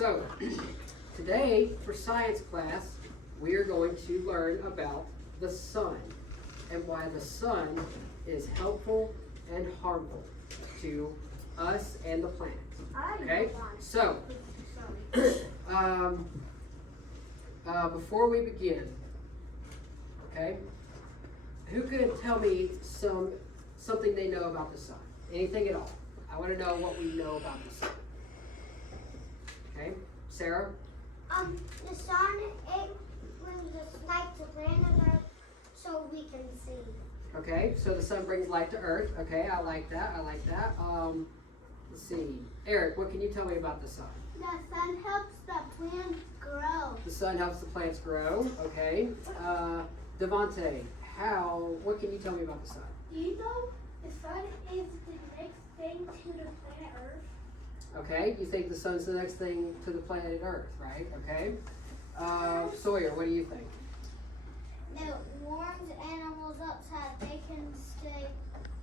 So, today for science class, we are going to learn about the sun and why the sun is helpful and harmful to us and the planet. Okay? So, before we begin, okay, who could tell me something they know about the sun? Anything at all? I want to know what we know about the sun. Okay, Sarah? The sun, it brings us light to planet Earth so we can see. Okay, so the sun brings light to Earth. Okay, I like that. Let's see. Eric, what can you tell me about the sun? The sun helps the plants grow. The sun helps the plants grow. Okay. Devontae, what can you tell me about the sun? Do you know the sun is the next thing to the planet Earth? Okay, you think the sun's the next thing to the planet Earth, right? Okay. Sawyer, what do you think? It warms animals outside. They can stay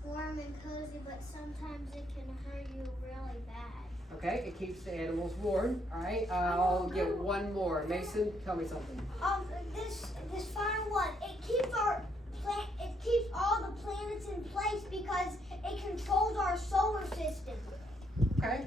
warm and cozy, but sometimes it can hurt you really bad. Okay, it keeps the animals warm. All right, I'll get one more. Mason, tell me something. This final one, it keeps all the planets in place because it controls our solar system. Okay.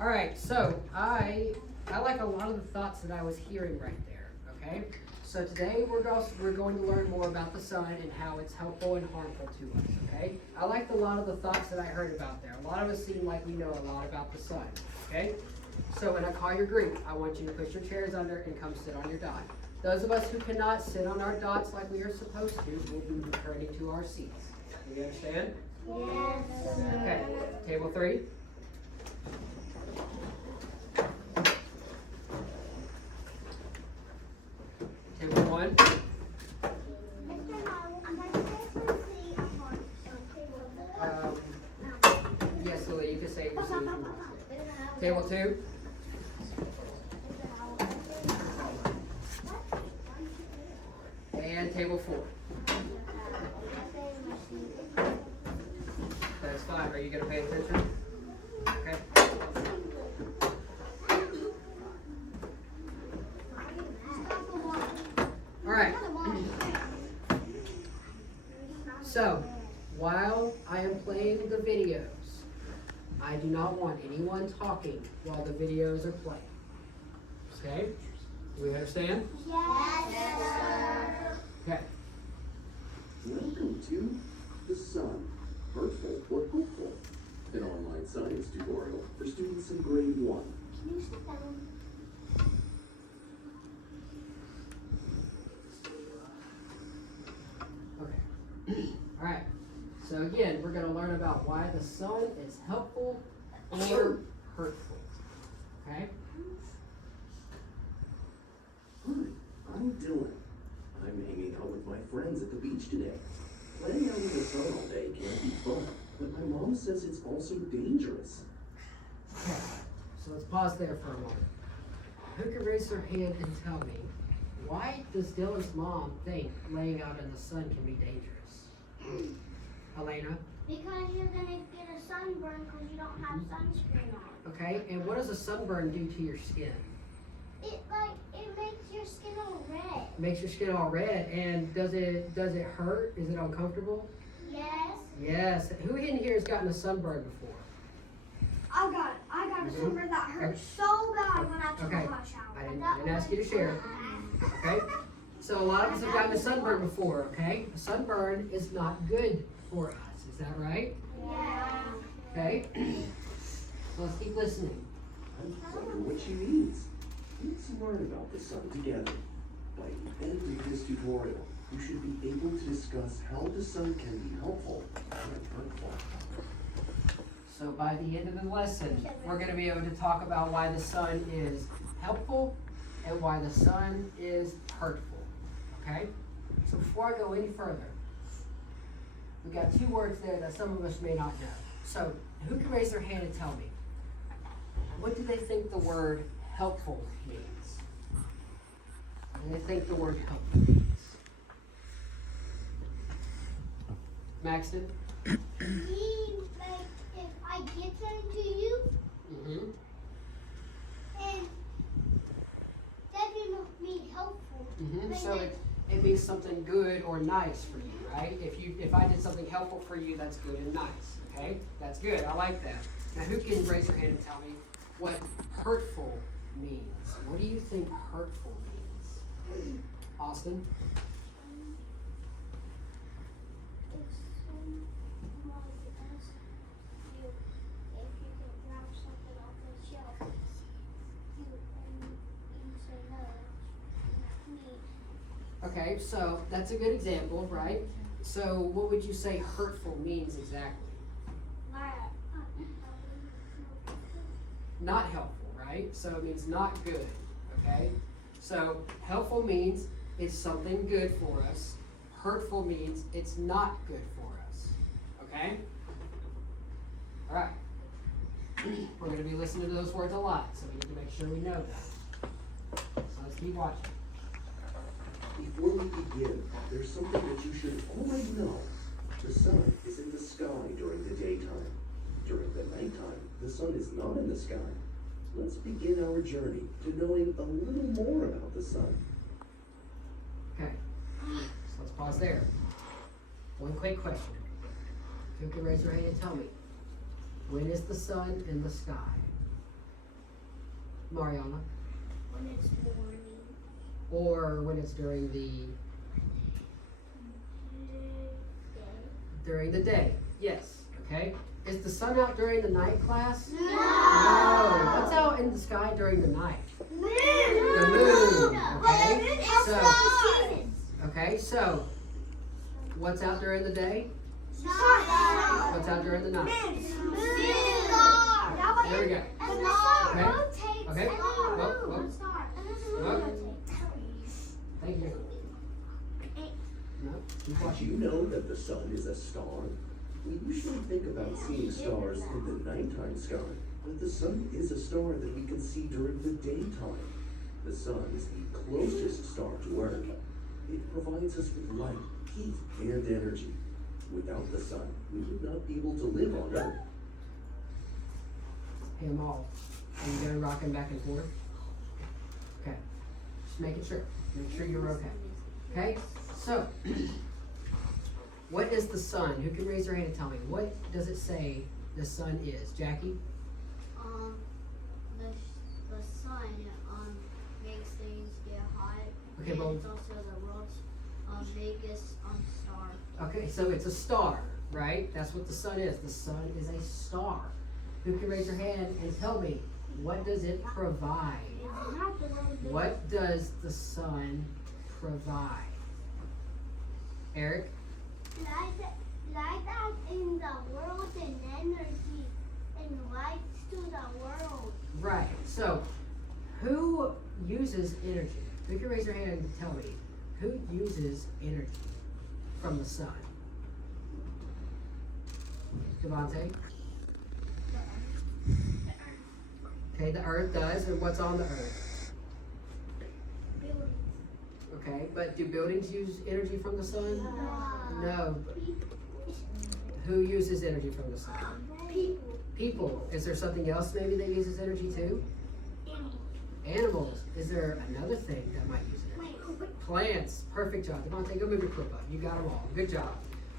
All right, so I like a lot of the thoughts that I was hearing right there. Okay, so today we're going to learn more about the sun and how it's helpful and harmful to us. Okay, I liked a lot of the thoughts that I heard about there. A lot of us seem like we know a lot about the sun. Okay, so when I call your group, I want you to put your chairs under and come sit on your dot. Those of us who cannot sit on our dots like we are supposed to will be returning to our seats. Do you understand? Yes. Okay, table 3. Table 1. Yes, Lily, you can say it. Table 2. And table 4. That's fine. Are you going to pay attention? Okay. All right. So, while I am playing the videos, I do not want anyone talking while the videos are playing. Okay? Do we understand? Yes, sir. Okay. Welcome to The Sun, Hurtful or Hopeful, an online science tutorial for students in grade 1. Can you sit down? Okay. All right. So again, we're going to learn about why the sun is helpful or hurtful. Okay? Hi, I'm Dylan. I'm hanging out with my friends at the beach today. Playing out in the sun all day can be fun, but my mom says it's also dangerous. Okay. So let's pause there for a moment. Who can raise their hand and tell me, why does Dylan's mom think laying out in the sun can be dangerous? Elena? Because you're gonna get a sunburn because you don't have sunscreen on. Okay, and what does a sunburn do to your skin? It makes your skin all red. Makes your skin all red, and does it hurt? Is it uncomfortable? Yes. Yes. Who in here has gotten a sunburn before? I got a sunburn that hurt so bad when I took Okay. a hot shower. I didn't ask you to share. Okay? So a lot of us have gotten a sunburn before, okay? A sunburn is not good for us. Is that right? Yeah. Okay? So let's keep listening. I wonder what she means. Let's learn about the sun together. By the end of this tutorial, you should be able to discuss how the sun can be helpful and hurtful. So by the end of the lesson, we're going to be able to talk about why the sun is helpful and why the sun is hurtful. Okay? So before I go any further, we've got 2 words there that some of us may not know. So who can raise their hand and tell me, what do they think the word helpful means? What do they think the word helpful means? Maxton? Like if I get them to you Mm-hmm. and something good or nice for you, right? If I did something helpful for you, that's good and nice. Okay? That's good. I like that. Now who can raise their hand and tell me what hurtful means? What do you think hurtful means? Austin? If somebody asks you if you can grab something off the shelf, you say no, that's me. Okay, so that's a good example, right? So what would you say hurtful means exactly? Not helpful, right? So it means not good, okay? So helpful means it's something good for us. Hurtful means it's not good for us, okay? All right. We're going to be listening to those words a lot, so we need to make sure we know that. So let's keep watching. Before we begin, there's something that you should already know. The sun is in the sky during the daytime. During the nighttime, the sun is not in the sky. Let's begin our journey to knowing a little more about the sun. Okay, so let's pause there. One quick question. Who can raise their hand and tell me, when is the sun in the sky? Mariana? When it's morning. Or when it's during the day? Yes, okay. Is the sun out during the night, class? No. No. What's out in the sky during the night? Moon. The moon. Okay. So. Okay, so what's out during the day? Star. What's out during the night? Moon. There we go. And the star Okay. rotates. Okay. And the Whoa, moon. whoa. Star. And the moon Whoa. rotates. Thank you. No, keep Did watching. you know that the sun is a star? We usually think about seeing stars in the nighttime sky, but the sun is a star that we can see during the daytime. The sun is the closest star to Earth. It provides us with light, heat, and energy. Without the sun, we would not be able to live on Earth. Hey, them all. Are you going rocking back and forth? Okay. Just making sure. Make sure you're okay. Okay? So, what is the sun? Who can raise their hand and tell me? What does it say the sun is? Jackie? The sun makes things get hot. Okay, and well- it's also the world's biggest star. Okay, so it's a star, right? That's what the sun is. The sun is a star. Who can raise their hand and tell me, what does it provide? It's not the world's biggest. What does the sun provide? Eric? Light out in the world and energy and light to the world. Right. So, who uses energy? Who can raise their hand and tell me, who uses energy from the sun? Devontae? Okay, the earth does, and what's on the earth? Buildings. Okay, but do buildings use energy from the sun? No. Who uses energy from the sun? People. People. Is there something else maybe that uses energy too? Animals. Is there another thing that might use energy? Plants. Perfect job. Devontae, go move your clip up. You got them all. Good job.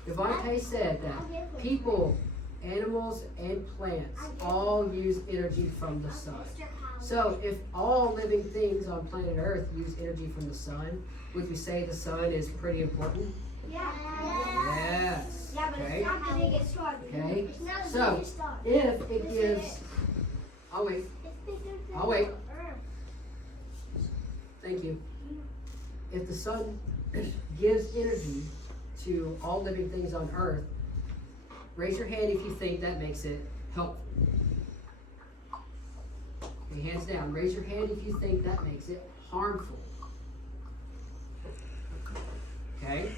Devontae said that people, animals, and plants all use energy from the sun. So if all living things on planet Earth use energy from the sun, would we say the sun is pretty important? Yeah. Yes. Yeah, but Okay. it's not the biggest star. Okay. It's not the So biggest star. if it Yes, gives, it is. I'll wait. It's bigger than I'll wait. the Earth. Thank you. If the sun gives energy to all living things on Earth, raise your hand if you think that makes it helpful. Okay, hands down. Raise your hand if you think that makes it harmful. Okay?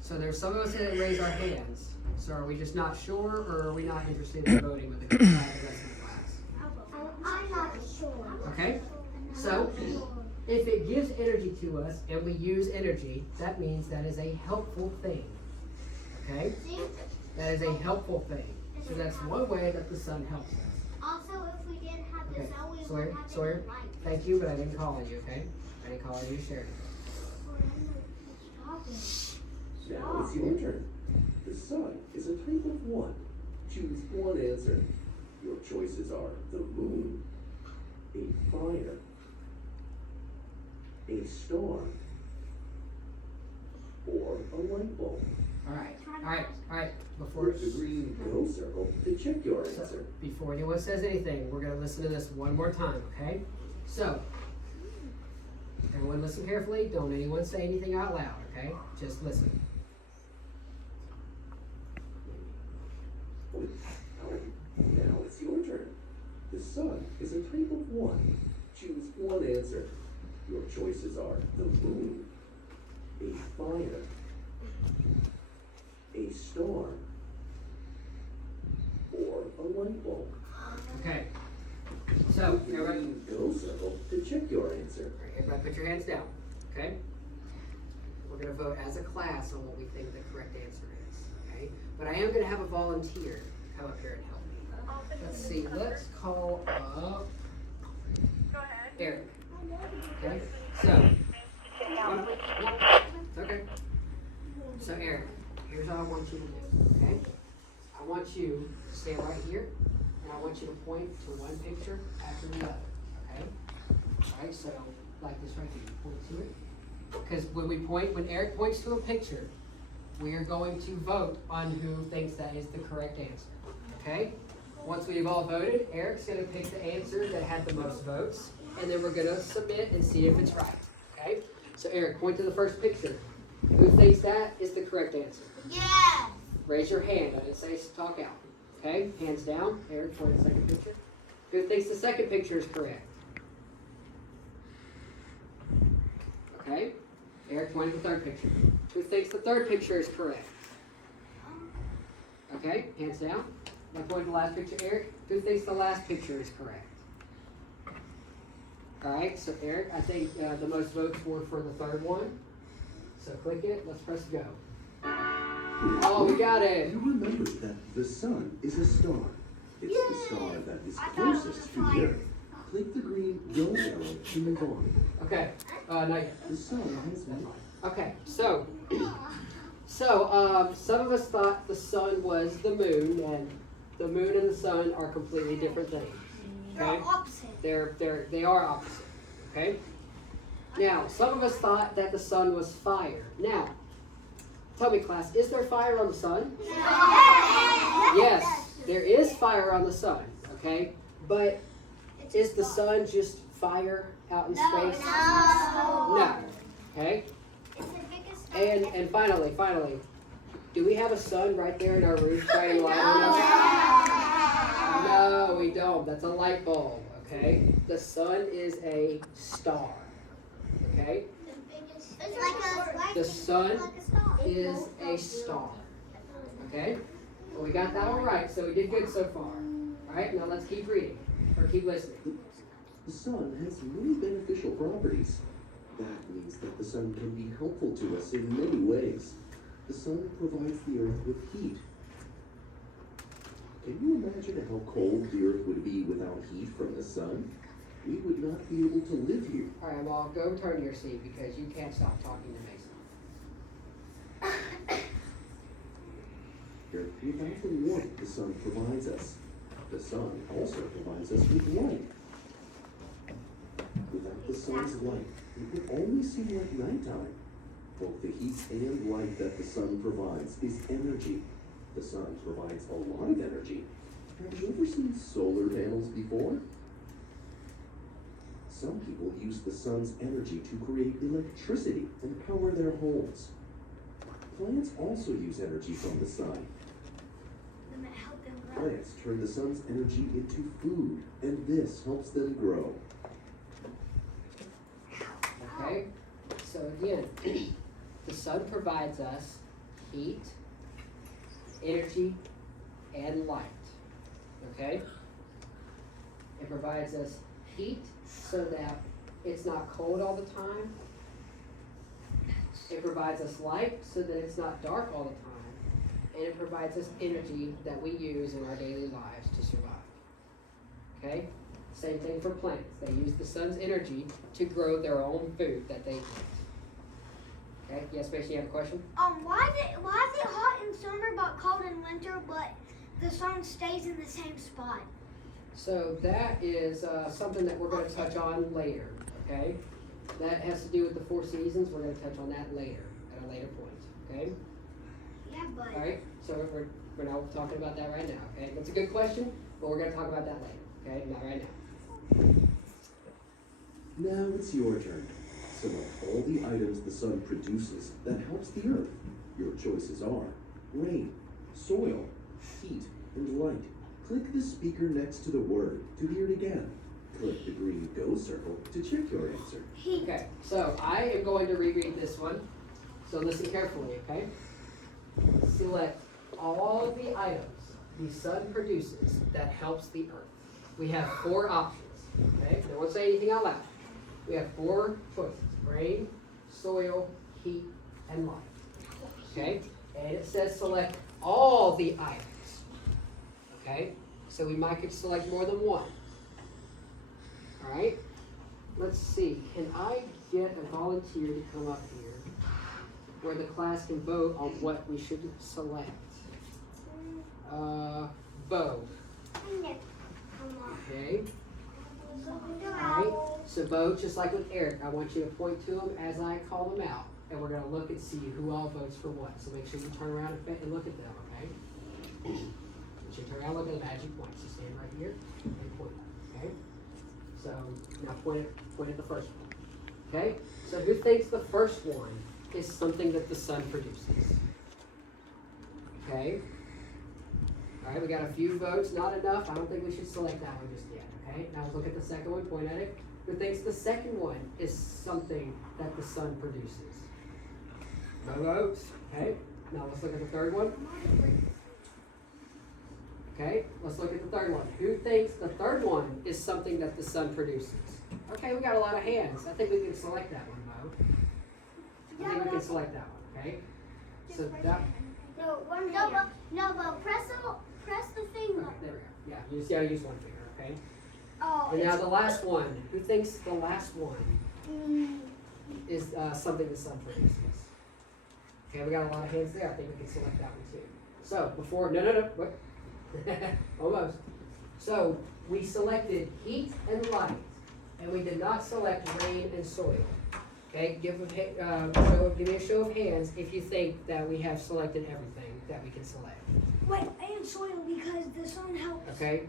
So there's some of us that raise our hands. So are we just not sure, or are we not interested in voting with the rest of the class? I'm not sure. Okay? So, if it gives energy to us and we use energy, that means that is a helpful thing. Okay? See? That is a helpful thing. So that's one way that the sun helps us. Also, if we didn't have the Okay, sun, we Sawyer, would have Sawyer, any light. thank you, but I didn't call on you, okay? I didn't call on you to share. Now it's your turn. The sun is a type of one. Choose one answer. Your choices are the moon, a fire, a star, or a light bulb. Alright. Before Click the green go circle to check your answer. before anyone says anything, we're gonna listen to this one more time, okay? So, everyone listen carefully. Don't anyone say anything out loud, okay? Just listen. Now it's your turn. The sun is a type of one. Choose one answer. Your choices are the moon, a fire, a star, or a light bulb. Okay. So, Click the everybody, green go circle to check your answer. everybody put your hands down, okay? We're gonna vote as a class on what we think the correct answer is, okay? But I am gonna have a volunteer come up here and help me. Let's see, let's call up Eric. Okay, so, okay. So Eric, here's what I want you to do, okay? I want you to stand right here, and I want you to point to one picture after the other, okay? Alright, so like this right here, point to it. Because when Eric points to a picture, we are going to vote on who thinks that is the correct answer, okay? Once we've all voted, Eric's gonna pick the answer that had the most votes, and then we're gonna submit and see if it's right, okay? So Eric, point to the first picture. Who thinks that is the correct answer? Yes. Raise your hand. I didn't say talk out. Okay, hands down. Eric, point to the second picture. Who thinks the second picture is correct? Okay. Eric, point to the third picture. Who thinks the third picture is correct? Okay, hands down. Now point to the last picture, Eric. Who thinks the last picture is correct? Alright, so Eric, I think the most votes were for the third one. So click it, let's press go. Oh, we got it! You remember that the sun is a star. It's the star that is closest to the earth. Click the green go arrow to move on. Okay, not yet. The sun has one. Okay, so some of us thought the sun was the moon, and the moon and the sun are completely different things. Okay? They are opposite. Okay? Now, some of us thought that the sun was fire. Now, tell me, class, is there fire on the sun? Yes, there is fire on the sun. Okay? But is the sun just fire out in space? No. Okay? And finally, do we have a sun right there in our roof shining light on us? No, we don't. That's a light bulb. Okay? The sun is a star. Okay? The sun is a star. Okay? Well, we got that one right, so we did good so far. Alright, now let's keep reading, or keep listening. The sun has many beneficial properties. That means that the sun can be helpful to us in many ways. The sun provides the earth with heat. Can you imagine how cold the earth would be without heat from the sun? We would not be able to live here. Alright, well, go turn your seat because you can't stop talking to Mason. Without the warmth the sun provides us, the sun also provides us with light. Without the sun's light, it would only seem like nighttime. Both the heat and light that the sun provides is energy. The sun provides a lot of energy. Have you ever seen solar panels before? Some people use the sun's energy to create electricity and power their homes. Plants also use energy from the sun. Plants turn the sun's energy into food, and this helps them grow. Okay? So again, the sun provides us heat, energy, and light. Okay? It provides us heat so that it's not cold all the time. It provides us light so that it's not dark all the time. And it provides us energy that we use in our daily lives to survive. Okay? Same thing for plants. They use the sun's energy to grow their own food that they eat. Okay, yes, Mason, you have a question? Why is it hot in summer but cold in winter, but the sun stays in the same spot? So that is something that we're going to touch on later, okay? That has to do with the 4 seasons. We're going to touch on that later, at a later point, okay? Yeah, but. All right, so we're not talking about that right now, okay? That's a good question, but we're going to talk about that later, okay? Not right now. Now it's your turn. Select all the items the sun produces that helps the earth. Your choices are rain, soil, heat, and light. Click the speaker next to the word to hear it again. Click the green go circle to check your answer. Okay, so I am going to reread this one, so listen carefully, okay? Select all the items the sun produces that helps the earth. We have 4 options, okay? No one say anything out loud. We have 4 choices: rain, soil, heat, and light. Okay? And it says select all the items. Okay? So we might could select more than one. Alright? Let's see. Can I get a volunteer to come up here where the class can vote on what we should select? Bo. Okay. Alright, so vote just like with Eric. I want you to point to them as I call them out. And we're going to look and see who all votes for what. So make sure you turn around and look at them, okay? Make sure you turn around and look at the magic points. So stand right here and point, okay? So now point at the first one, okay? So who thinks the first one is something that the sun produces? Okay? Alright, we got a few votes, not enough. I don't think we should select that one just yet. Okay, now let's look at the second one, point at it. Who thinks the second one is something that the sun produces? No votes. Okay, now let's look at the third one. Okay, let's look at the third one. Who thinks the third one is something that the sun produces? Okay, we got a lot of hands. I think we can select that one, Mo. I think we can select that one, okay? So that... No, but press the finger. There we go. Yeah, you just gotta use one finger, okay? Oh, And now the last one. Who thinks the last one is something the sun produces? Okay, we got a lot of hands there. I think we can select that one too. So before, no, what? Almost. So we selected heat and light, and we did not select rain and soil. Okay, give me a show of hands if you think that we have selected everything that we can select. Wait, and soil because the sun helps. Okay,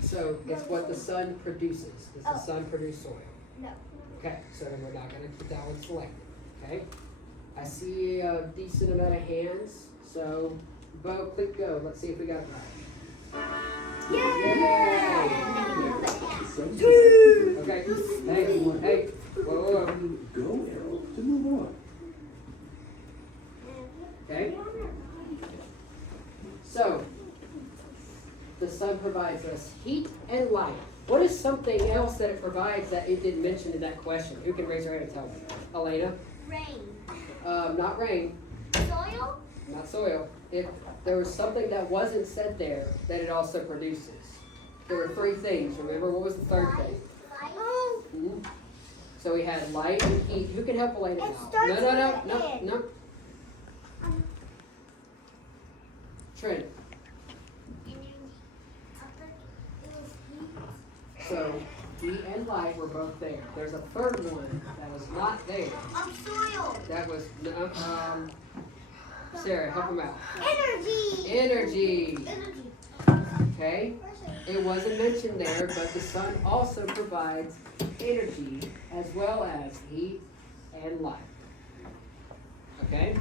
so it's what the sun produces. Does the sun produce soil? No. Okay, so then we're not gonna keep that one selected, okay? I see a decent amount of hands, so Bo, click go. Let's see if we got it right. Yay! The sun Okay, hey, whoa. go arrow to move on. Okay? So, the sun provides us heat and light. What is something else that it provides that it didn't mention in that question? Who can raise their hand and tell me? Elena? Rain. Not rain, Soil? not soil. There was something that wasn't said there that it also produces. There were 3 things. Remember, what was the third thing? Oh. Mhm. So we had light and heat. Who can help Elena It out? starts with No. an Trent. So heat and light were both there. There's a third one that was not there. Soil. That was Sarah, help him out. Energy. Energy. Energy. Okay? It wasn't mentioned there, but the sun also provides energy as well as heat and light. Okay?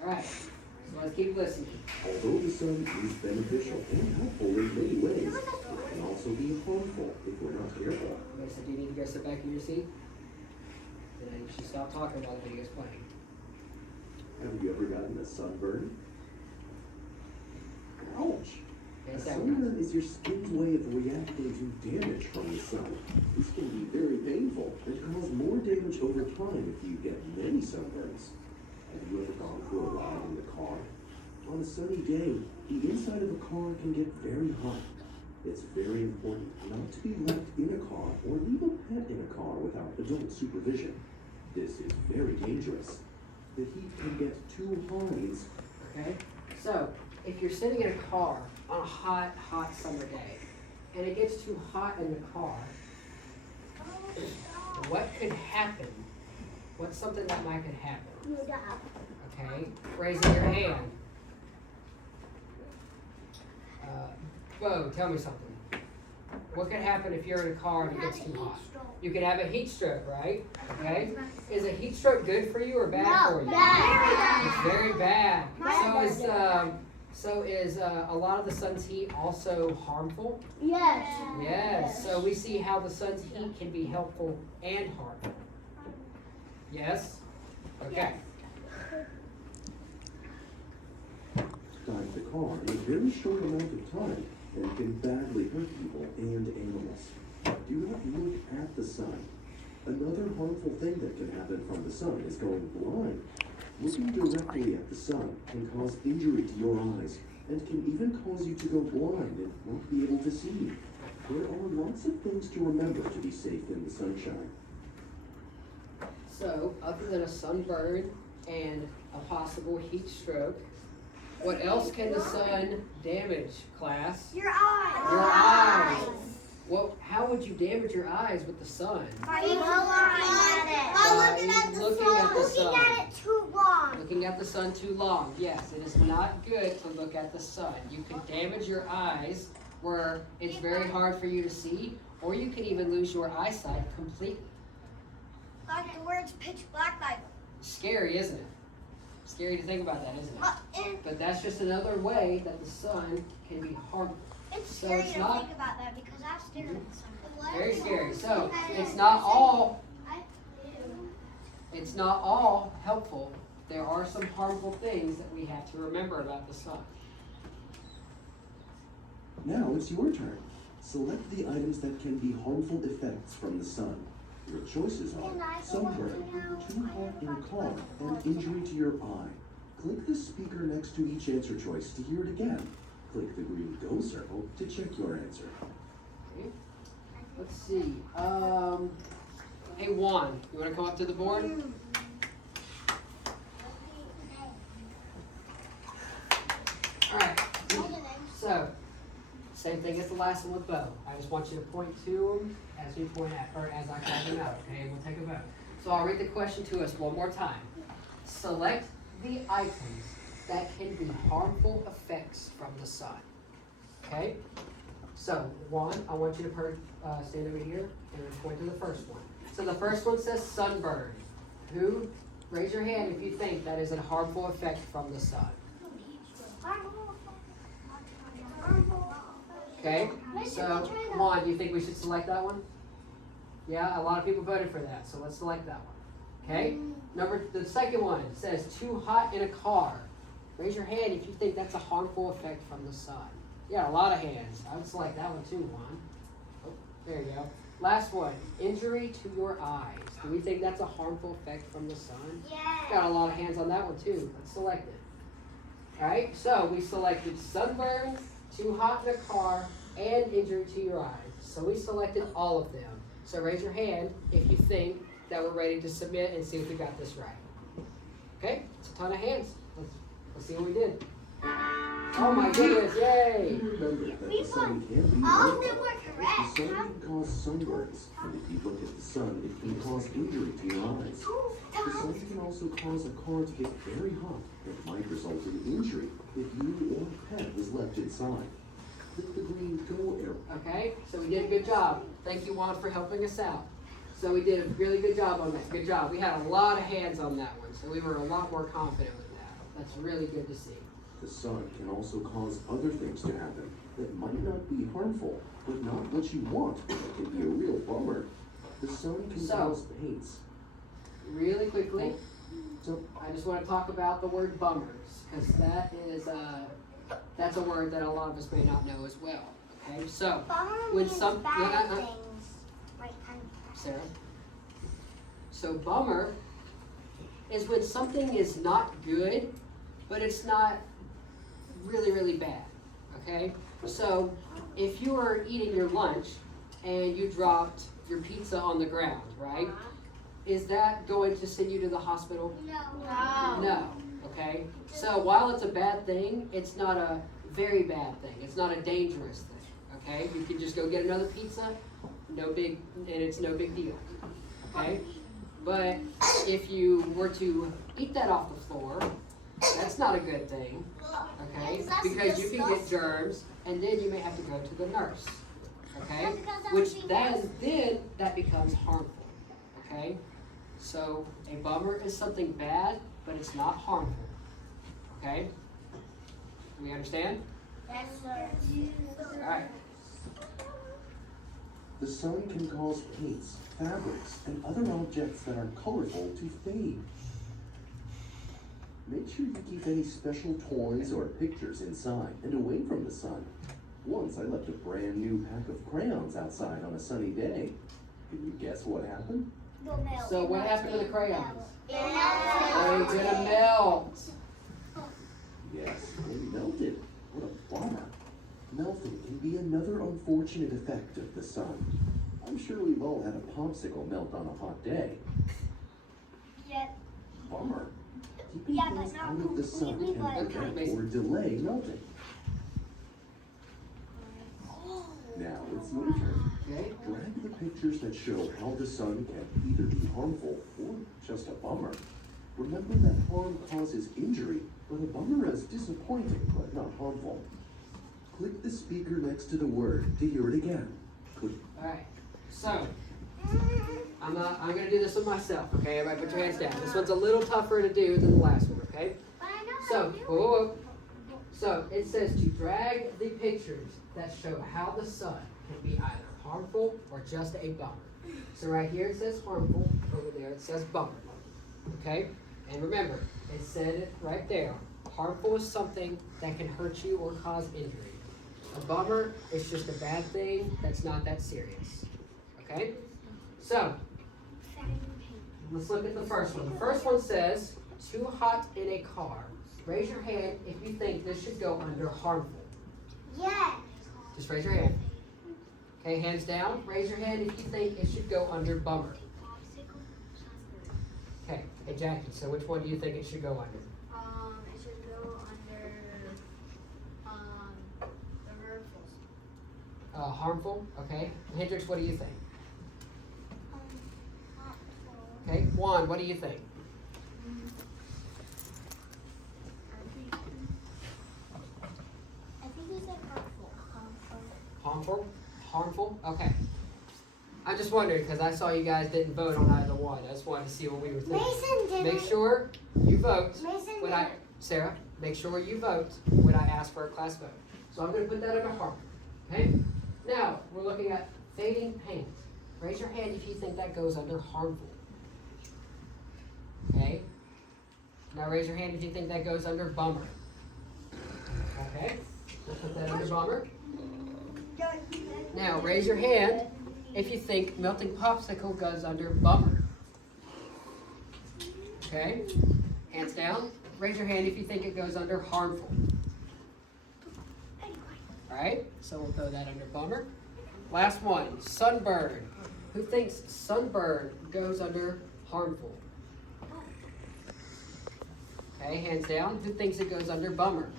Alright, so let's keep listening. Although the sun is beneficial and helpful in many ways, it can also be harmful if we're not careful. Okay, so do you need to go sit back in your seat? Then you should stop talking while the video's playing. Have you ever gotten a sunburn? Ouch! Okay, A so sunburn is your skin's way of reacting to damage from the sun. This can be very painful and cause more damage over time if you get many sunburns. Have you ever gone for a ride in the car? On a sunny day, the inside of a car can get very hot. It's very important not to be left in a car or leave a pet in a car without adult supervision. This is very dangerous. The heat can get too high. Okay? So, if you're sitting in a car on a hot, hot summer day, and it gets too hot in the car, what could happen? What's something that might could happen? You die. Okay? Raising your hand. Bo, tell me something. What could happen if you're in a car and it gets too hot? You could have a heat stroke, right? Okay? Is a heat stroke good for you or bad for you? Bad. It's very bad. So is a lot of the sun's heat also harmful? Yes. Yes. So we see how the sun's heat can be helpful and harmful. Yes? Okay. Drive the car in a very short amount of time and can badly hurt people and animals. Do not look at the sun. Another harmful thing that can happen from the sun is going blind. Looking directly at the sun can cause injury to your eyes and can even cause you to go blind and not be able to see. There are lots of things to remember to be safe in the sunshine. So, other than a sunburn and a possible heat stroke, what else can the sun damage, class? Your eyes. Your eyes. Well, how would you damage your eyes with the sun? By looking at it. Looking at the sun. Looking at it too long. Looking at the sun too long. Yes, it is not good to look at the sun. You could damage your eyes where it's very hard for you to see, or you could even lose your eyesight completely. Like where it's pitch black, like. Scary, isn't it? Scary to think about that, isn't it? But that's just another way that the sun can be harmful. It's So scary it's to not- think about that because I stare at the sun. Very scary. So it's not all helpful. There are some harmful things that we have to remember about the sun. Now it's your turn. Select the items that can be harmful effects from the sun. Your choices are sunburn, too hot in a car, and injury to your eye. Click the speaker next to each answer choice to hear it again. Click the green go circle to check your answer. Okay. Let's see. Hey Juan, you want to come up to the board? All right. So, same thing as the last one with Bo. I just want you to point to them as we point at, or as I call them out. Okay, we'll take a vote. So I'll read the question to us one more time. Select the items that can be harmful effects from the sun. Okay. So Juan, I want you to stand over here and point to the first one. So the first one says sunburn. Who? Raise your hand if you think that is a harmful effect from the sun. Okay, so Juan, do you think we should select that one? Yeah, a lot of people voted for that, so let's select that one. Okay, the second one says too hot in a car. Raise your hand if you think that's a harmful effect from the sun. Yeah, a lot of hands. I would select that one too, Juan. Oh, there you go. Last one, injury to your eyes. Do we think that's a harmful effect from the sun? Got a lot of hands on that one too. Let's select it. Alright, so we selected sunburn, too hot in a car, and injury to your eyes. So we selected all of them. So raise your hand if you think that we're ready to submit and see if we got this right. Okay, it's a ton of hands. Let's see what we did. Oh my goodness, yay! Remember that the sun can be All of harmful. them were The correct. sun can cause sunburns, and if you look at the sun, it can cause injury to your eyes. The sun can also cause a car to get very hot and might result in injury if you or a pet was left inside. Click the green go arrow. Okay, so we did a good job. Thank you, Juan, for helping us out. So we did a really good job on that. Good job. We had a lot of hands on that one, so we were a lot more confident with that. That's really good to see. The sun can also cause other things to happen that might not be harmful, but not what you want. It can be a real bummer. The sun can So- cause pains. Really quickly, so I just want to talk about the word bummers, because that's a word that a lot of us may not know as well. Okay, so when Sarah. So bummer is when something is not good, but it's not really, really bad. Okay? So if you were eating your lunch and you dropped your pizza on the ground, right? is that going to send you to the hospital? No. No, okay? So while it's a bad thing, it's not a very bad thing. It's not a dangerous thing, okay? You can just go get another pizza, and it's no big deal, okay? But if you were to eat that off the floor, that's not a good thing, okay? That's Because you can get disgusting. germs, and then you may have to go to the nurse, okay? But because that Which would be then that becomes harmful, okay? So a bummer is something bad, but it's not harmful, okay? We understand? Yes, sir. All right. The sun can cause paints, fabrics, and other objects that are colorful to fade. Make sure you keep any special toys or pictures inside and away from the sun. Once I left a brand new pack of crayons outside on a sunny day. Can you guess what happened? So what happened to the crayons? They're It gonna melt. Yes, they melted. What a bummer. Melting can be another unfortunate effect of the sun. I'm sure we've all had a popsicle melt on a hot day. Yep. Bummer. Keeping Yeah, but things not out of the sun completely, can but prevent kind of. or delay melting. Now it's your turn. Okay. Drag the pictures that show how the sun can either be harmful or just a bummer. Remember that harm causes injury, but a bummer is disappointing but not harmful. Click the speaker next to the word to hear it again. Click. All right. So I'm gonna do this one myself. Okay, everybody, put your hands down. This one's a little tougher to do than the last one. Okay. But I know So, how to do whoa, whoa, whoa. So it says to drag the pictures that show how the sun can be either harmful or just a bummer. So right here it says harmful, over there it says bummer. Okay? And remember, it said it right there. Harmful is something that can hurt you or cause injury. A bummer is just a bad thing that's not that serious. Okay? So, let's look at the first one. The first one says, too hot in a car. Raise your hand if you think this should go under harmful. Yes. Just raise your hand. Okay, hands down. Raise your hand if you think it should go under bummer. Okay, hey Jackie, so which one do you think it should go under? It should go under the hurtfuls. Harmful, okay. Hendrix, what do you think? Okay, Juan, what do you think? I think he said hurtful. Harmful? Harmful? Okay. I just wondered because I saw you guys didn't vote on either one. I just wanted to see what we were thinking. Mason didn't. Make sure you vote Mason when didn't. Sarah, make sure you vote when I ask for a class vote. So I'm going to put that under harmful. Okay? Now, we're looking at fading paint. Raise your hand if you think that goes under harmful. Okay? Now raise your hand if you think that goes under bummer. Okay? We'll put that under bummer. Now raise your hand if you think melting popsicle goes under bummer. Okay? Hands down. Raise your hand if you think it goes under harmful. Alright, so we'll throw that under bummer. Last one, sunburn. Who thinks sunburn goes under harmful? Okay, hands down. Who thinks it goes under bummer?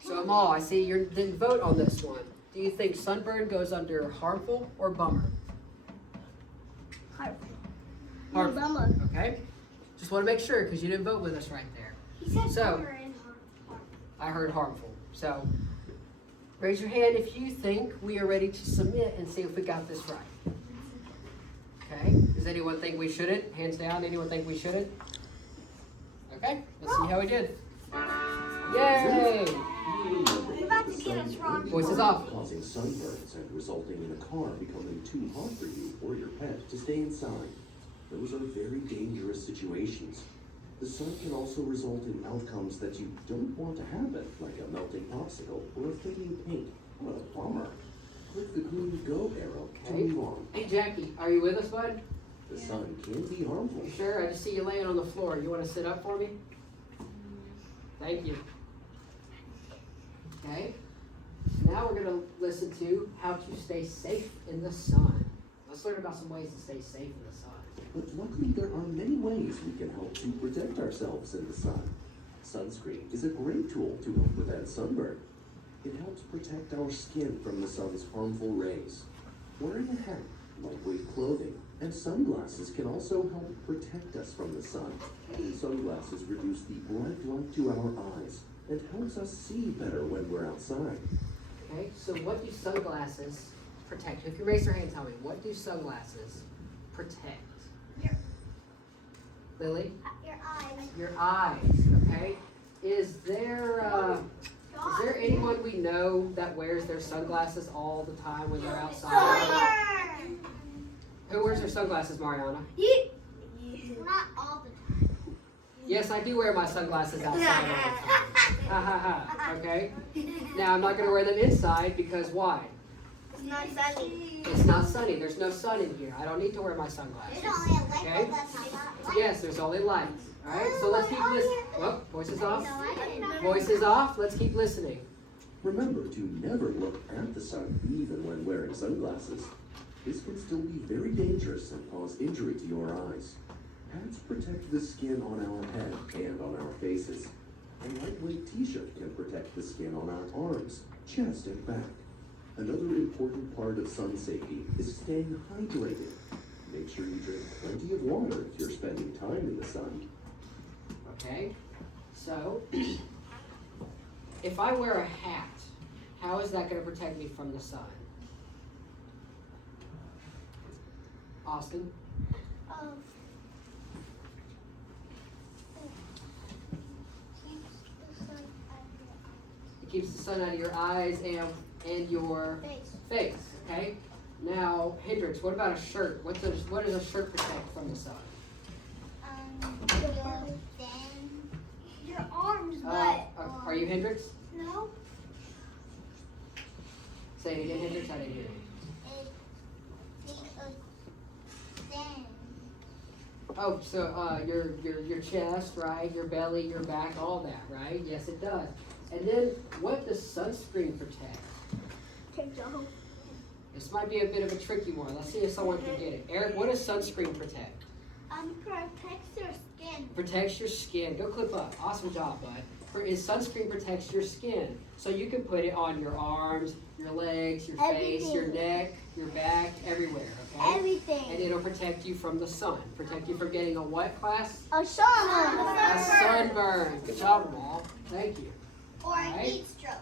So Amal, I see you didn't vote on this one. Do you think sunburn goes under harmful or bummer? Harmful. Bummer. Okay. Just want to make sure because you didn't vote with us right there. He said So- bummer and harmful. I heard harmful. So raise your hand if you think we are ready to submit and see if we got this right. Okay. Does anyone think we shouldn't? Hands down. Anyone think we shouldn't? Okay. Let's see how we did. Yay! You're about to get us wrong. Voices off. Causing sunburns and resulting in the car becoming too hot for you or your pet to stay inside. Those are very dangerous situations. The sun can also result in outcomes that you don't want to happen, like a melting popsicle or a fading paint. What a bummer. Click the green go arrow to Okay. move on. Hey Jackie, are you with us, bud? The sun can be harmful. You sure? I just see you laying on the floor. You want to sit up for me? Thank you. Okay. Now we're going to listen to how to stay safe in the sun. Let's learn about some ways to stay safe in the sun. But luckily, there are many ways we can help to protect ourselves in the sun. Sunscreen is a great tool to help prevent sunburn. It helps protect our skin from the sun's harmful rays. Wearing a hat, lightweight clothing, and sunglasses can also help protect us from the sun. Sunglasses reduce the bright light to our eyes and helps us see better when we're outside. Okay, so what do sunglasses protect? If you raise your hand, tell me, what do sunglasses protect? Lily? Your eyes. Your eyes, okay? Is there anyone we know that wears their sunglasses all the time when they're outside? Who wears their sunglasses, Mariana? Not all the time. Yes, I do wear my sunglasses outside all the time. Ha ha ha, okay? Now, I'm not going to wear them inside because why? It's not sunny. It's not sunny. There's no sun in here. I don't need to wear my sunglasses. There's only a light Okay? bulb that's not light. Yes, there's only light. All right, so let's keep listening. Well, voice is off. Voice is off. Let's keep listening. Remember to never look at the sun even when wearing sunglasses. This can still be very dangerous and cause injury to your eyes. Hats protect the skin on our head and on our faces. A lightweight t-shirt can protect the skin on our arms, chest, and back. Another important part of sun safety is staying hydrated. Make sure you drink plenty of water if you're spending time in the sun. Okay, so if I wear a hat, how is that going to protect me from the sun? Austin? It keeps the sun out of your eyes and your face, okay? Now, Hendrix, what about a shirt? What does a shirt protect from the sun? Your arms, Are you Hendrix? no. Say it again, Hendrix. I didn't hear you. Oh, so your chest, right? Your belly, your back, all that, right? Yes, it does. And then, what does sunscreen protect? This might be a bit of a tricky one. Let's see if someone can get it. Eric, what does sunscreen protect? Protects your skin. Protects your skin. Go clip up. Awesome job, bud. Sunscreen protects your skin. So you can put it on your arms, your legs, your face, your neck, your back, everywhere, okay? Everything. And it'll protect you from the sun. Protect you from getting a what, class? A sunburn. A sunburn. Good job, Amal. Thank you. Or a Right. heat stroke.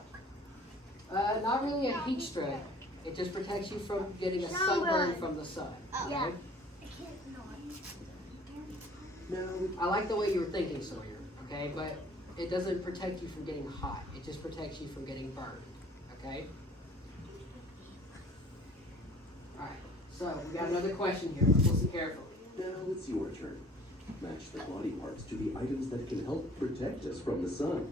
Not really a heat stroke. It just protects you from getting a sunburn from the sun. Oh, okay? yeah. I can't not. Now, I like the way you were thinking, Sawyer, okay? But it doesn't protect you from getting hot. It just protects you from getting burned, okay? All right, so we got another question here. Let's listen carefully. now it's your turn. Match the body parts to the items that can help protect us from the sun.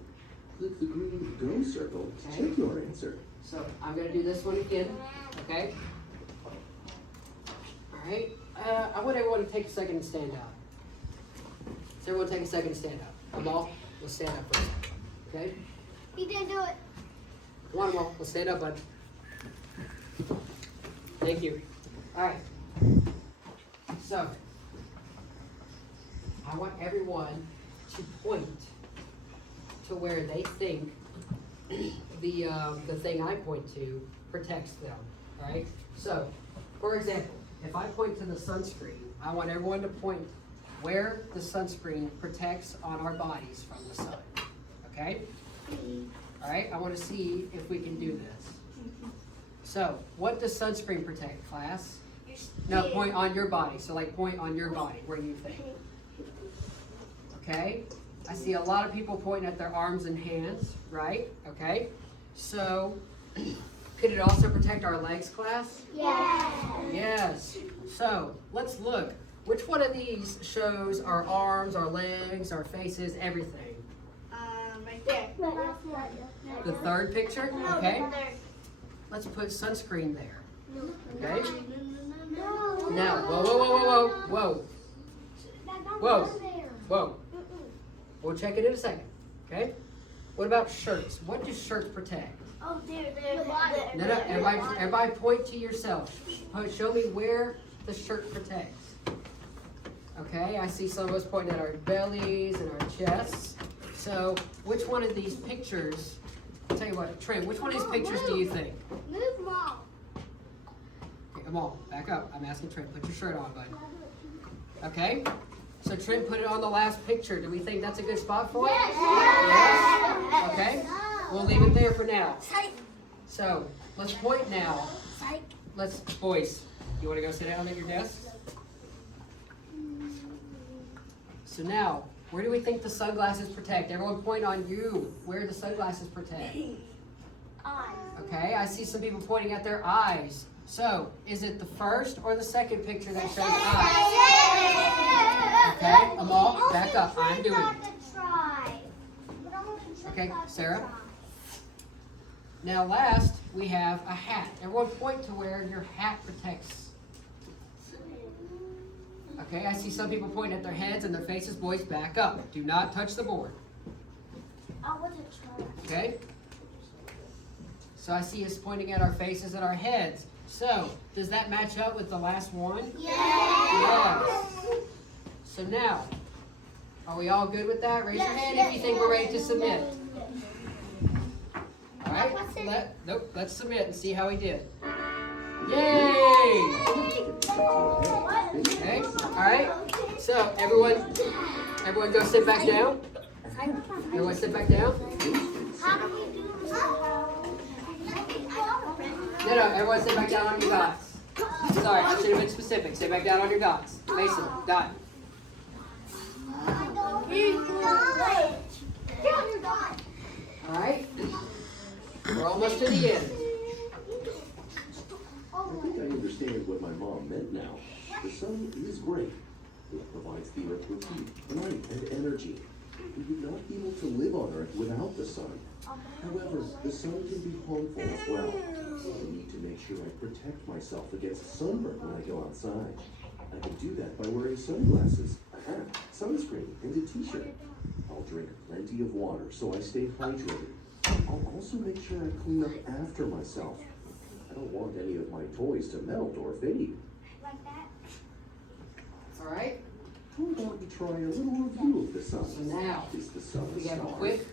Click the green go circle to Okay. check your answer. So I'm gonna do this one again, okay? All right, I want everyone to take a second and stand up. So everyone take a second and stand up. Amal, let's stand up for a second, okay? He didn't do it. Come on, Amal, let's stand up, bud. Thank you. All right. So, I want everyone to point to where they think the thing I point to protects them. All right. So, for example, if I point to the sunscreen, I want everyone to point where the sunscreen protects on our bodies from the sun. Okay. All right. I want to see if we can do this. So, what does sunscreen protect, class? No, point on your body. So, like, point on your body where you think. Okay? I see a lot of people pointing at their arms and hands, right? Okay? So, could it also protect our legs, class? Yeah. Yes. So, let's look. Which one of these shows our arms, our legs, our faces, everything? Right there. The third picture? Okay? Let's put sunscreen there. Okay? No. Now, whoa. Whoa. Whoa. We'll check it in a second. Okay? What about shirts? What do shirts protect? Oh, there. No, everybody point to yourself. Show me where the shirt protects? Okay, I see some of us pointing at our bellies and our chests. So, which one of these pictures, I'll tell you what, Trent, which one of these pictures do you think? Move, Mom. Okay, come on, back up. I'm asking Trent, put your shirt on, bud. Okay, so Trent put it on the last picture. Do we think that's a good spot for it? Yes? Okay, we'll leave it there for now. So, let's point now. Boys, you want to go sit down at your desk? So now, where do we think the sunglasses protect? Everyone point on you. Where the sunglasses protect? Okay, I see some people pointing at their eyes. So, is it the first or the second picture that shows eyes? Okay, Amal, back up. I'm doing it. Okay, Sarah? Now last, we have a hat. Everyone point to where your hat protects. Okay, I see some people pointing at their heads and their faces. Boys, back up. Do not touch the board. Okay? So I see us pointing at our faces and our heads. So, does that match up with the last one? Yes. So now, are we all good with that? Raise your hand if you think we're ready to submit. All right, let's submit and see how we did. Yay! Okay, all right. So everyone go sit back down. Everyone sit back down. No, everyone sit back down on your dots. Sorry, I should have been specific. Sit back down on your dots. Mason, dot. All right. We're almost to the end. I think I understand what my mom meant now. The sun is great. It provides the earth with heat, light, and energy. We would not be able to live on Earth without the sun. However, the sun can be harmful as well. So I need to make sure I protect myself against sunburn when I go outside. I can do that by wearing sunglasses, a hat, sunscreen, and a t-shirt. I'll drink plenty of water so I stay hydrated. I'll also make sure I clean up after myself. I don't want any of my toys to melt or fade. All right. How about we try a little review of the sun? So now, Is the sun we a have a star? quick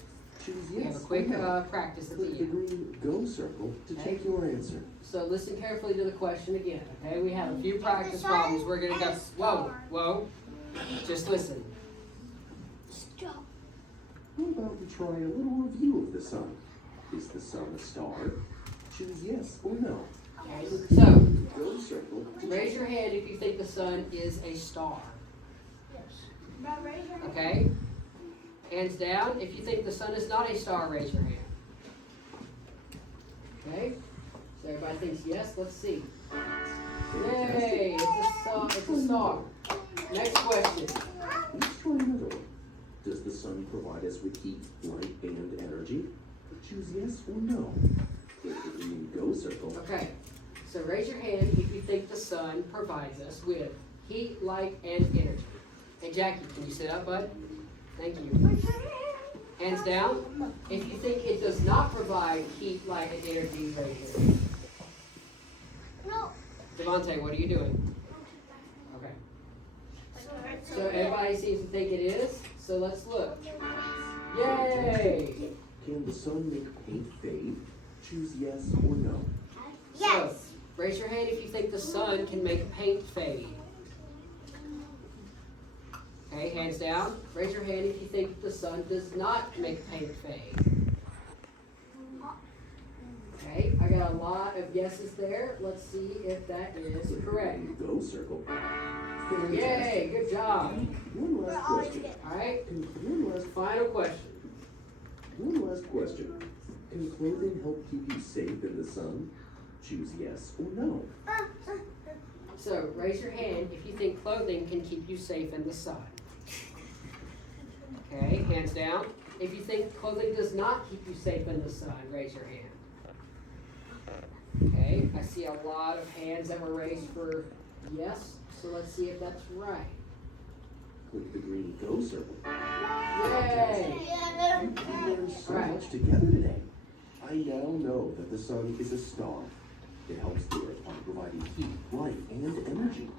Choose We have yes a quick or no. practice at the Click the end. green go circle to Okay. check your answer. So listen carefully to the question again, okay? We have a few practice problems. We're gonna go, whoa. Just listen. How about we try a little review of the sun? Is the sun a star? Choose yes or no. Okay, so Go circle to raise your hand if you think the sun is a star. Okay? Hands down. If you think the sun is not a star, raise your hand. Okay? So everybody thinks yes. Let's see. Yay! It's a star. Next question. Let's try another one. Does the sun provide us with heat, light, and energy? Choose yes or no. Click the green go circle. Okay. So raise your hand if you think the sun provides us with heat, light, and energy. Hey Jackie, can you sit up, bud? Thank you. Hands down. If you think it does not provide heat, light, and energy, raise your hand. No. Devontae, what are you doing? Okay. So everybody seems to think it is. So let's look. Yay! Can the sun make paint fade? Choose yes or no. So, raise your hand if you think the sun can make paint fade. Okay, hands down. Raise your hand if you think the sun does not make paint fade. Okay, I got a lot of yeses there. Let's see if that is correct. Go circle. Yay, good job. One last question. Alright, One last final question. One last question. Can clothing help keep you safe in the sun? Choose yes or no. So, raise your hand if you think clothing can keep you safe in the sun. Okay, hands down. If you think clothing does not keep you safe in the sun, raise your hand. Okay, I see a lot of hands that were raised for yes, so let's see if that's right. Click the green go circle. Yay! We learned so Right. much together today. I now know that the sun is a star. It helps the earth by providing heat, light, and energy.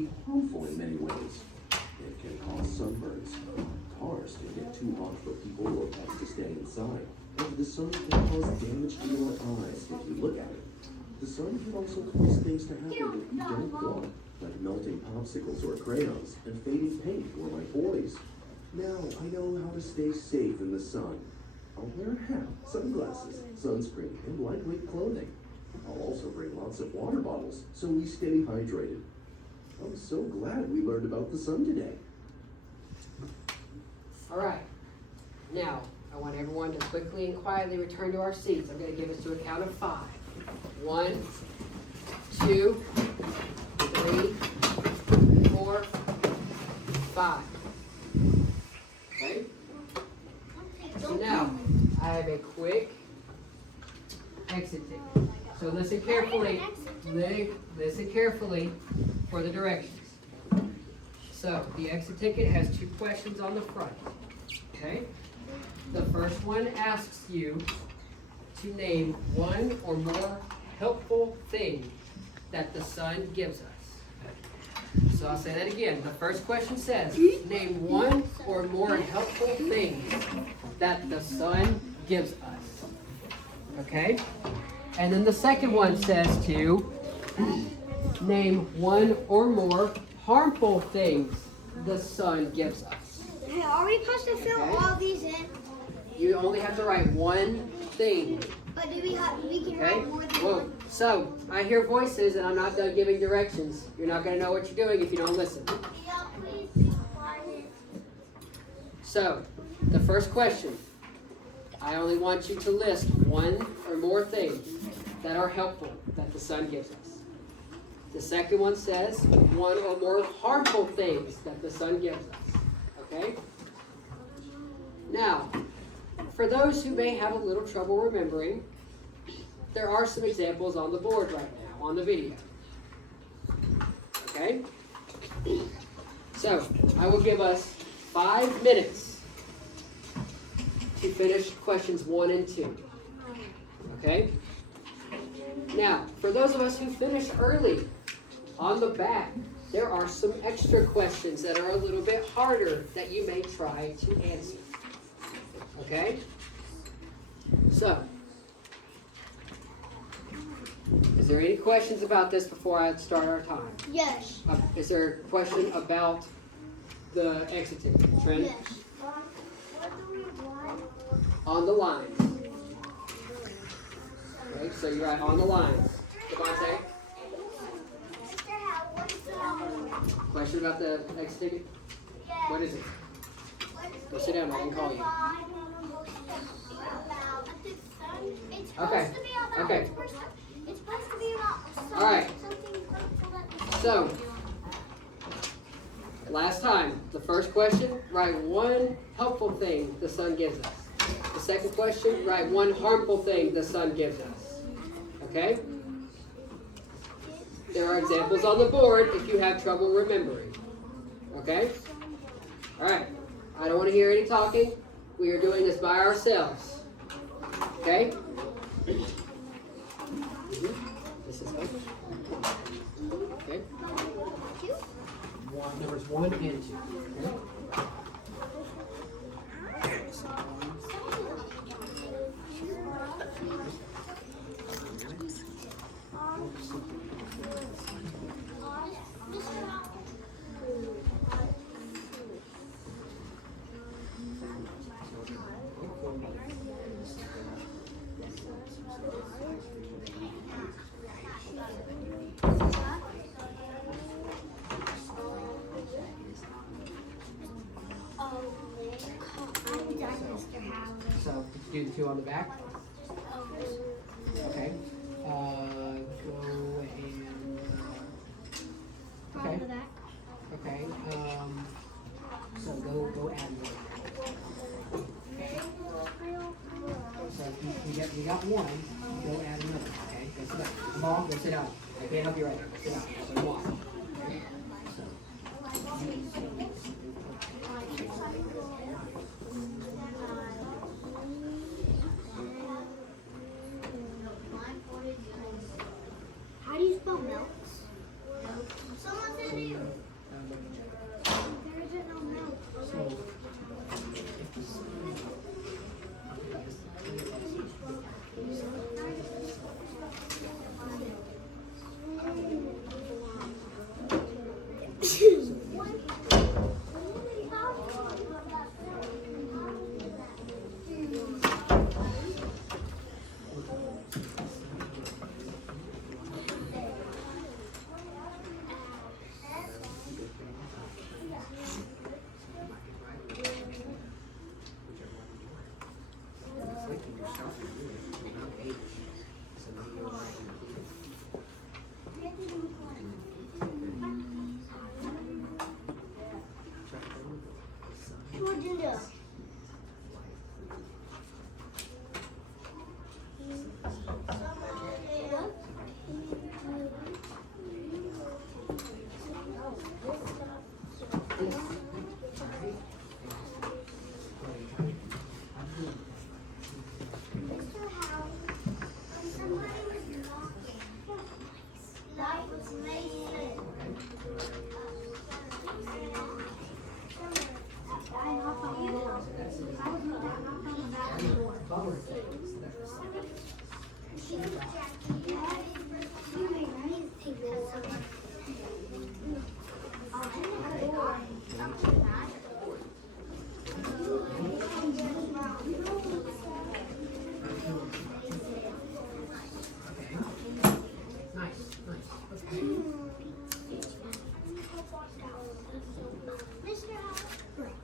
be harmful in many ways. It can cause sunburns. Cars can get too hot for people or pets to stay inside. And the sun can cause damage to your eyes if you look at it. The sun can also cause things to happen that you don't want, like melting popsicles or crayons and fading paint for my boys. Now I know how to stay safe in the sun. I'll wear a hat, sunglasses, sunscreen, and lightweight clothing. I'll also bring lots of water bottles so we stay hydrated. I'm so glad we learned about the sun today. All right. Now, I want everyone to quickly and quietly return to our seats. I'm going to give us to a count of 5. 1, 2, 3, 4, 5. Okay? So now, I have a quick exit ticket. So listen carefully. Listen carefully for the directions. So the exit ticket has 2 questions on the front. Okay? The first one asks you to name one or more helpful things that the sun gives us. So I'll say that again. The first question says, name one or more helpful things that the sun gives us. Okay? And then the second one says to name one or more harmful things the sun gives us. Hey, are we supposed to fill all these in? You only have to write one thing. But do we can Okay? write more than Whoa. one? So, I hear voices and I'm not done giving directions. You're not going to know what you're doing if you don't listen. Yeah, please be quiet. So, the first question. I only want you to list one or more things that are helpful that the sun gives us. The second one says one or more harmful things that the sun gives us. Okay? Now, for those who may have a little trouble remembering, there are some examples on the board right now, on the video. Okay? So, I will give us 5 minutes to finish questions 1 and 2. Okay? Now, for those of us who finished early, on the back, there are some extra questions that are a little bit harder that you may try to answer. Okay? So, is there any questions about this before I start our time? Yes. Is there a question about the exit ticket? Trent? Yes. What do we want? On the lines. Okay, so you write on the lines. Devontae? Question about the exit ticket? What is it? Go sit down, I can call you. Okay. Okay. It's supposed to be about All right. something helpful that the sun So, last time, the first question, write one helpful thing the sun gives us. The second question, write one harmful thing the sun gives us. Okay? There are examples on the board if you have trouble remembering. Okay? Alright. I don't want to hear any talking. We are doing this by ourselves. Okay? This is okay. Numbers 1 and 2. Okay? So, did you do the 2 on the back? Okay. Go and. Okay. Okay. So go add one. So you got one. Go add another. Okay. Go sit down. Come on. Go sit down. I can't help you right now. Sit down. So one. Okay. So. How do you spell milk? Someone said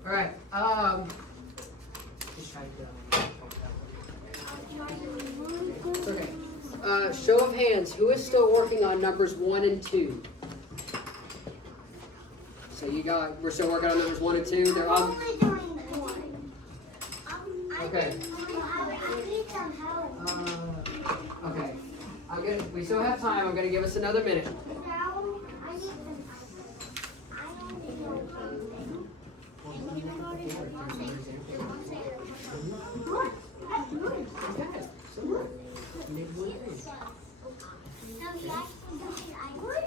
All right. Just try to. It's okay. Show of hands. Who is still working on numbers 1 and 2? So we're still working on numbers 1 and 2. They're I'm on. only doing one. Okay. I need some help. Okay. We still have time. I'm gonna give us another minute. No, I need some help. I only know one thing. And can I go to your mom say what? No, he actually doesn't.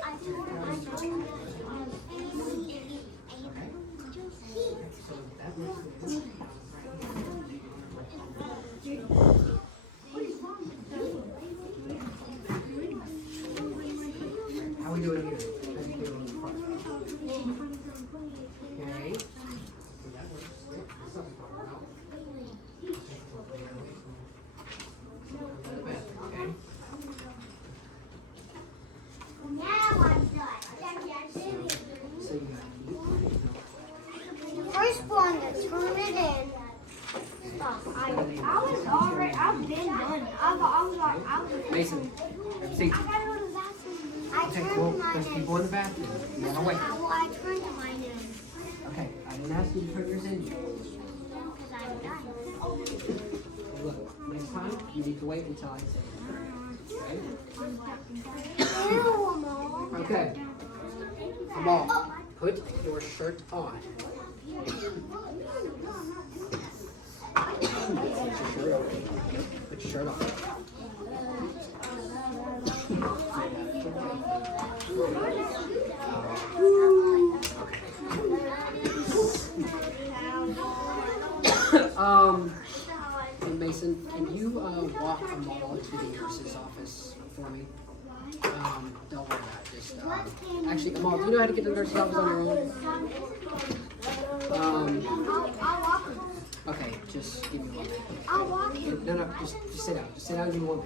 I told him I don't know. How we doing here? Okay. Now I'm done. So you got First one to turn it in. Stop. I was already. I've been done. I was. Mason. See. I gotta go to the bathroom. I Okay, turned well, mine there's in. people in the bathroom. You wanna wait. I turned mine in. Okay, I didn't ask you to turn yours in yet. Because I'm done. Look, next time, you need to wait until I say it. Ew, Mom. Okay? Okay. Amal, put your shirt on. Put your shirt on. Put your shirt on. Hey Mason, can you walk Amal to the nurse's office for me? Don't worry about it. Just actually, Amal, do you know how to get to the nurse's office on your own? I'll walk. Okay, just give me 1 minute. I'll walk. No, just sit down. Just sit down and give me 1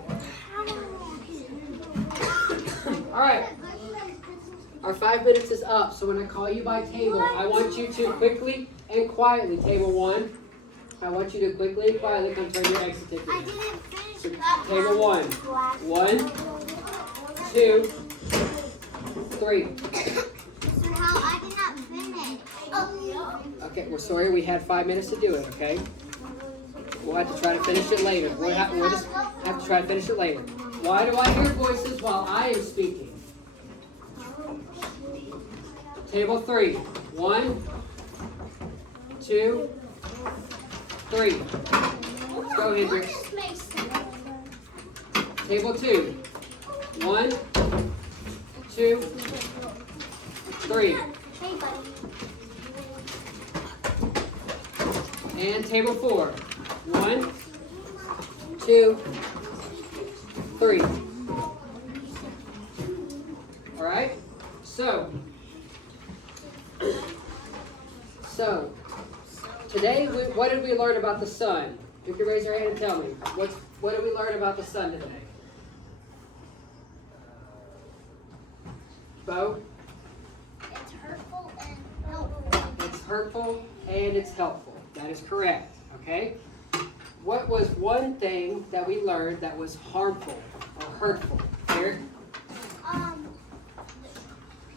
minute. All right. Our 5 minutes is up, so when I call you by table, I want you to quickly and quietly, table 1, I want you to quickly and quietly come turn your exit ticket I in. didn't finish So, that table 1. 1, 2, 3. So how I did not finish. Oh. Okay, we're sorry we had 5 minutes to do it, okay? We'll have to try to finish it later. We'll just have to try to finish it later. Why do I hear voices while I am speaking? Table 3. 1, 2, 3. Let's go, Hendrix. Table 2. 1, 2, 3. Hey, buddy. And table 4. 1, 2, 3. All right. So today, what did we learn about the sun? You can raise your hand and tell me. What did we learn about the sun today? Bo? It's hurtful and helpful. It's hurtful and it's helpful. That is correct. Okay? What was one thing that we learned that was harmful or hurtful? Eric?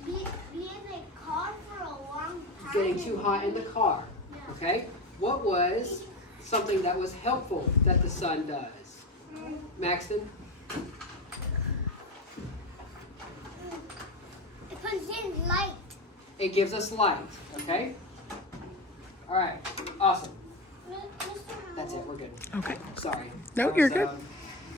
Being in a car for a long time. Getting too hot in the car. Okay? What was something that was helpful that the sun does? Maxton? It puts in light. It gives us light. Okay? All right. Awesome. Mr. That's it. We're good. Okay. Sorry. No, That you're was, good.